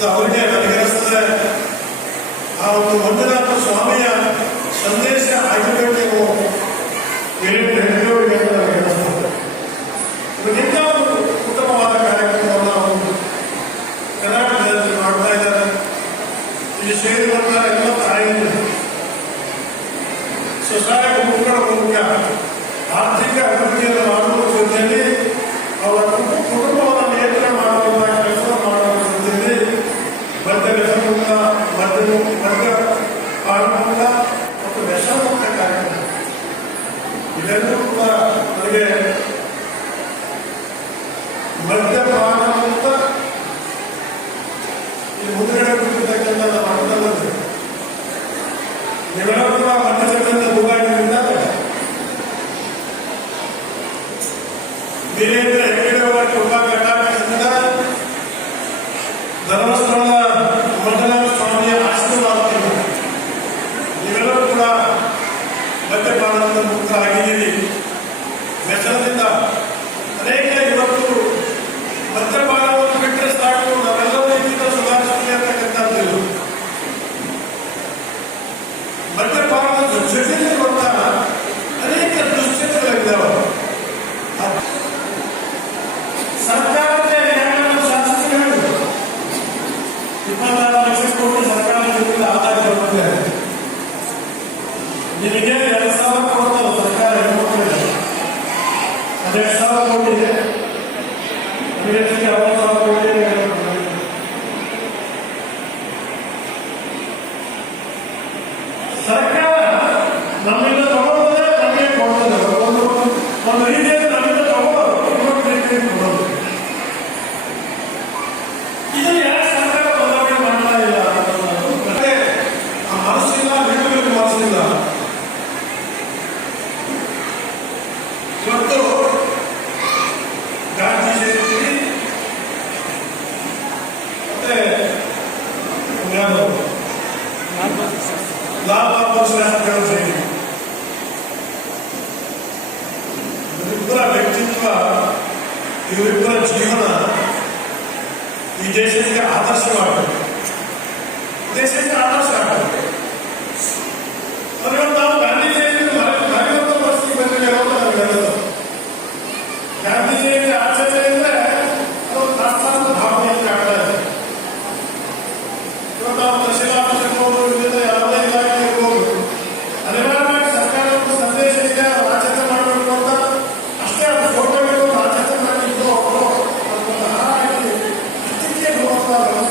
ಇದು ಅವರಿಗೆ ನನಗನ್ನಿಸ್ತದೆ ಆ ಒಂದು ಮಂಜುನಾಥ ಸ್ವಾಮಿಯ ಸಂದೇಶ ಎಲ್ಲಿ ನನಗನ್ನಿಸ್ತದೆ ಇದಕ್ಕಿಂತ ಒಂದು ಉತ್ತಮವಾದ ಕಾರ್ಯಕ್ರಮವನ್ನು ಇದ್ದಾರೆ? ಇಲ್ಲಿ ಎಲ್ಲ ತಾಯಿಗಳು ಸ್ವಸಹಾಯ ಗುಂಪುಗಳ ಮೂಲಕ ಆರ್ಥಿಕ ಅಭಿವೃದ್ಧಿಯನ್ನು ವೀರೇಂದ್ರ ಹೆಗ್ಗಡೆ ಅವರ ಕೃಪಾ ಕಟಾಕ್ಷದಿಂದ ಧರ್ಮಸ್ಥಳದ ಮದ್ಯಪಾನದ ಜೊತೆಯಲ್ಲಿರುವಂತಹ ಅನೇಕ ದುಶ್ಚಟಗಳಿದ್ದಾವೆ ಸರ್ಕಾರದ ನ್ಯಾಯವನ್ನು ಶಾಸಕರು ಇಪ್ಪತ್ತಾರು ಲಕ್ಷ ಕೋಟಿ ಸರ್ಕಾರದಿಂದ ಆದಾಯ ಬರುತ್ತೆ ನಿಮಗೆ ನಮ್ಮಿಂದ ತಗೊಳ್ಳೋದೇ ನಮಗೆ ಕೊಡ್ತದೆ ಒಂದು ಒಂದು ನಮ್ಮಿಂದ ತಗೊಳ್ಳೋದು ಸರ್ಕಾರ ಬದಲಾವಣೆ ಮಾಡ್ತಾ ಇಲ್ಲ ಮತ್ತೆ ಆ ಮನಸ್ಸಿಲ್ಲ ಬಿಡುಗಡೆ ಮನಸ್ಸಿಲ್ಲ. ಇವತ್ತು ಗಾಂಧಿ ಜಯಂತಿ, ಮತ್ತೆ ಯಾರು ಲಾಲ್ ಬಹದ್ದೂರ್ ಶಾಸ್ತ್ರಿಗಳ ಜಯಂತಿ ಇವರಿಬ್ಬರ ವ್ಯಕ್ತಿತ್ವ ಇವರಿಬ್ಬರ ಜೀವನ ಈ ದೇಶಕ್ಕೆ ಆದರ್ಶವಾಗಬೇಕು ದೇಶಕ್ಕೆ ಆದರ್ಶ todo